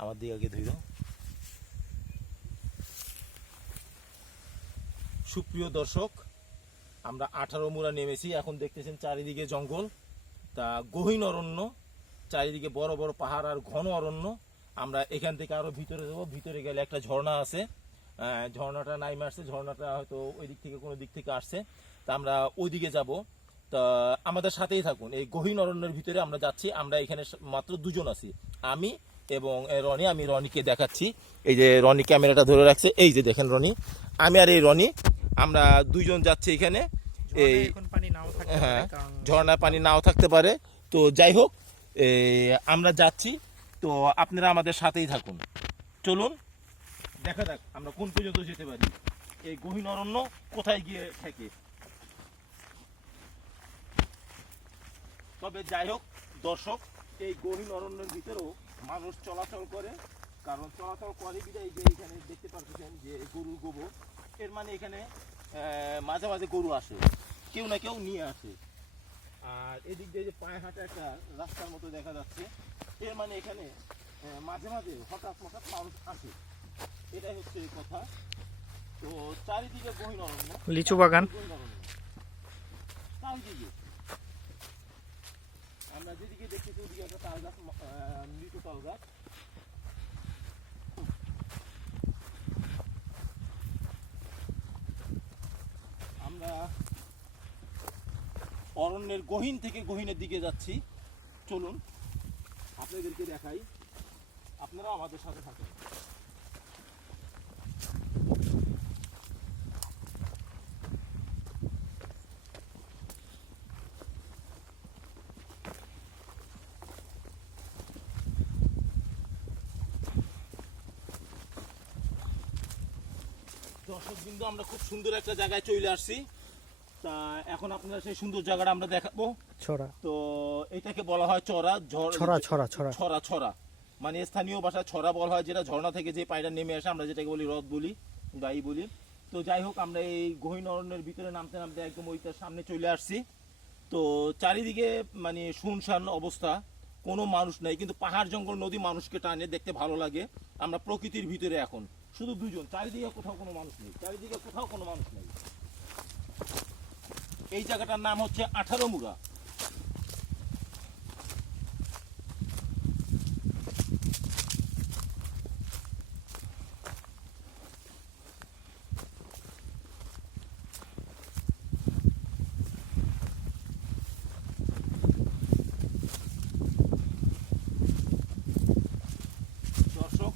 আমার দিকে আগে ধরো। সুপ্রিয় দর্শক, আমরা 18 মুড়া নেমেছি। এখন দেখতেছেন চারিদিকে জঙ্গল, তা গহীন অরণ্য, চারিদিকে বড় বড় পাহাড় আর ঘন অরণ্য। আমরা এখান থেকে আরো ভিতরে যাবো। ভিতরে গেলে একটা ঝর্ণা আছে, ঝর্ণাটা নাইমে আসছে, ঝর্ণাটা হয়তো ওই দিক থেকে কোনো দিক থেকে আসছে, তা আমরা ওইদিকে যাব। তা আমাদের সাথেই থাকুন। এই গহীন অরণ্যের ভিতরে আমরা যাচ্ছি। আমরা এখানে মাত্র দুজন আছি, আমি এবং রনি। আমি রনিকে দেখাচ্ছি, এই যে রনি ক্যামেরাটা ধরে রাখছে, এই যে দেখেন রনি, আমি আর এই রনি, আমরা দুইজন যাচ্ছি এখানে। এই হ্যাঁ, ঝর্ণার পানি নাও থাকতে পারে, তো যাই হোক আমরা যাচ্ছি। তো আপনারা আমাদের সাথেই থাকুন, চলুন দেখা যাক আমরা কোন পর্যন্ত যেতে পারি, এই গহীন অরণ্য কোথায় গিয়ে থাকে। তবে যাই হোক দর্শক, এই গহীন অরণ্যের ভিতরেও মানুষ চলাচল করে, কারণ চলাচল করে বিধায় যে এখানে দেখতে পাচ্ছেন যে গরুর গোবর, এর মানে এখানে মাঝে মাঝে গরু আসে, কেউ না কেউ নিয়ে আসে। আর এদিক দিয়ে যে পায়ে হাঁটা একটা রাস্তার মতো দেখা যাচ্ছে, এর মানে এখানে মাঝে মাঝে হঠাৎ হঠাৎ মানুষ আসে, এটাই হচ্ছে কথা। তো চারিদিকে গহীন অরণ্য, লিচু বাগান, চারিদিকে আমরা যেদিকে দেখতেছি ওদিকে একটা তাল গাছ, মৃত তাল গাছ। আমরা অরণ্যের গহীন থেকে গহীনের দিকে যাচ্ছি, চলুন আপনাদেরকে দেখাই, আপনারা আমাদের সাথে থাকেন। দর্শকবৃন্দ, আমরা খুব সুন্দর একটা জায়গায় চলে আসছি। তা এখন আপনারা সেই সুন্দর জায়গাটা আমরা দেখাবো। ছড়া, তো এটাকে বলা হয় চড়া, ছড়া ছড়া ছড়া ছড়া ছড়া মানে স্থানীয় ভাষায় ছড়া বলা হয়, যেটা ঝর্ণা থেকে যে পানিটা নেমে আসে, আমরা যেটাকে বলি হ্রদ বলি, গাই বলি। তো যাই হোক, আমরা এই গহীন অরণ্যের ভিতরে নামতে নামতে একদম ওইটার সামনে চলে আসছি। তো চারিদিকে মানে শুনশান অবস্থা, কোনো মানুষ নাই, কিন্তু পাহাড় জঙ্গল নদী মানুষকে টানে, দেখতে ভালো লাগে। আমরা প্রকৃতির ভিতরে এখন শুধু দুজন, চারিদিকে কোথাও কোনো মানুষ নেই, চারিদিকে কোথাও কোনো মানুষ নেই। এই জায়গাটার নাম হচ্ছে 18 মুড়া। দর্শক,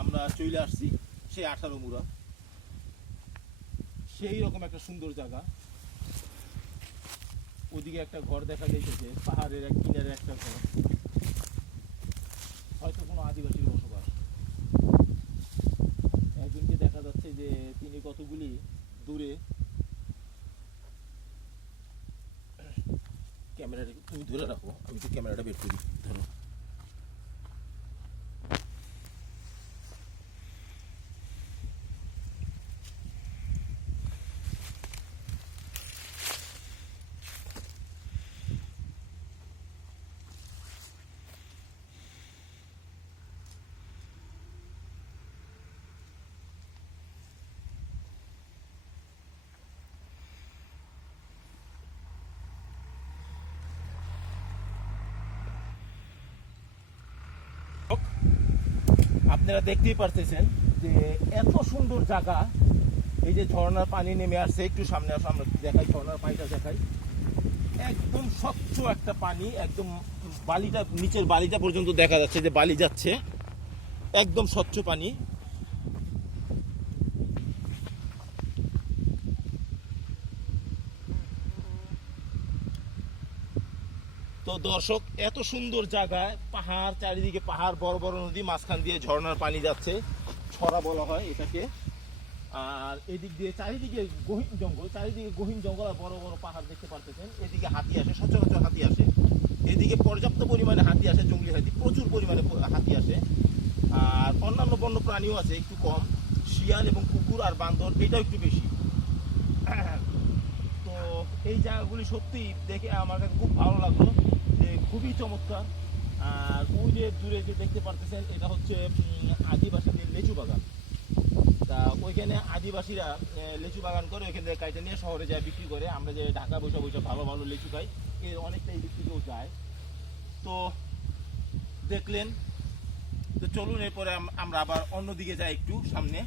আমরা চলে আসছি সেই 18 মুড়া, সেই রকম একটা সুন্দর জায়গা। ওদিকে একটা ঘর দেখা যাইতেছে, পাহাড়ের এক কিনারে একটা ঘর, হয়তো কোনো আদিবাসীর বসবাস। একজনকে দেখা যাচ্ছে যে তিনি কতগুলি দূরে। ক্যামেরাটা তুমি ধরে রাখো, আমি তো ক্যামেরাটা বের করি, ধরো। আপনারা দেখতেই পারতেছেন যে এত সুন্দর জায়গা, এই যে ঝর্ণার পানি নেমে আসছে, একটু সামনে আসো আমরা দেখাই, ঝর্ণার পানিটা দেখাই। একদম স্বচ্ছ একটা পানি, একদম বালিটা, নিচের বালিটা পর্যন্ত দেখা যাচ্ছে যে বালি যাচ্ছে, একদম স্বচ্ছ পানি। তো দর্শক, এত সুন্দর জায়গায়, পাহাড় চারিদিকে, পাহাড়, বড় বড় নদী, মাঝখান দিয়ে ঝর্ণার পানি যাচ্ছে, ছড়া বলা হয় এটাকে। আর এদিক দিয়ে চারিদিকে গহীন জঙ্গল, চারিদিকে গহীন জঙ্গল আর বড় বড় পাহাড় দেখতে পারতেছেন। এদিকে হাতি আসে, সচরাচর হাতি আসে, এদিকে পর্যাপ্ত পরিমাণে হাতি আসে, জঙ্গলি হাতি প্রচুর পরিমাণে হাতি আসে। আর অন্যান্য বন্য প্রাণীও আছে, একটু কম, শিয়াল এবং কুকুর আর বান্দর এটাও একটু বেশি। তো এই জায়গাগুলি সত্যি দেখে আমার কাছে খুব ভালো লাগলো, যে খুবই চমৎকার। আর ওই যে দূরে যে দেখতে পারতেছেন এটা হচ্ছে আদিবাসীদের লিচু বাগান। তা ওইখানে আদিবাসীরা লিচু বাগান করে ওইখান থেকে কাইটে নিয়ে শহরে যায় বিক্রি করে। আমরা যে ঢাকা বসে বসে ভালো ভালো লিচু খাই, এর অনেকটাই দিক থেকেও যায়। তো দেখলেন, তো চলুন এরপরে আমরা আবার অন্যদিকে যাই একটু সামনে।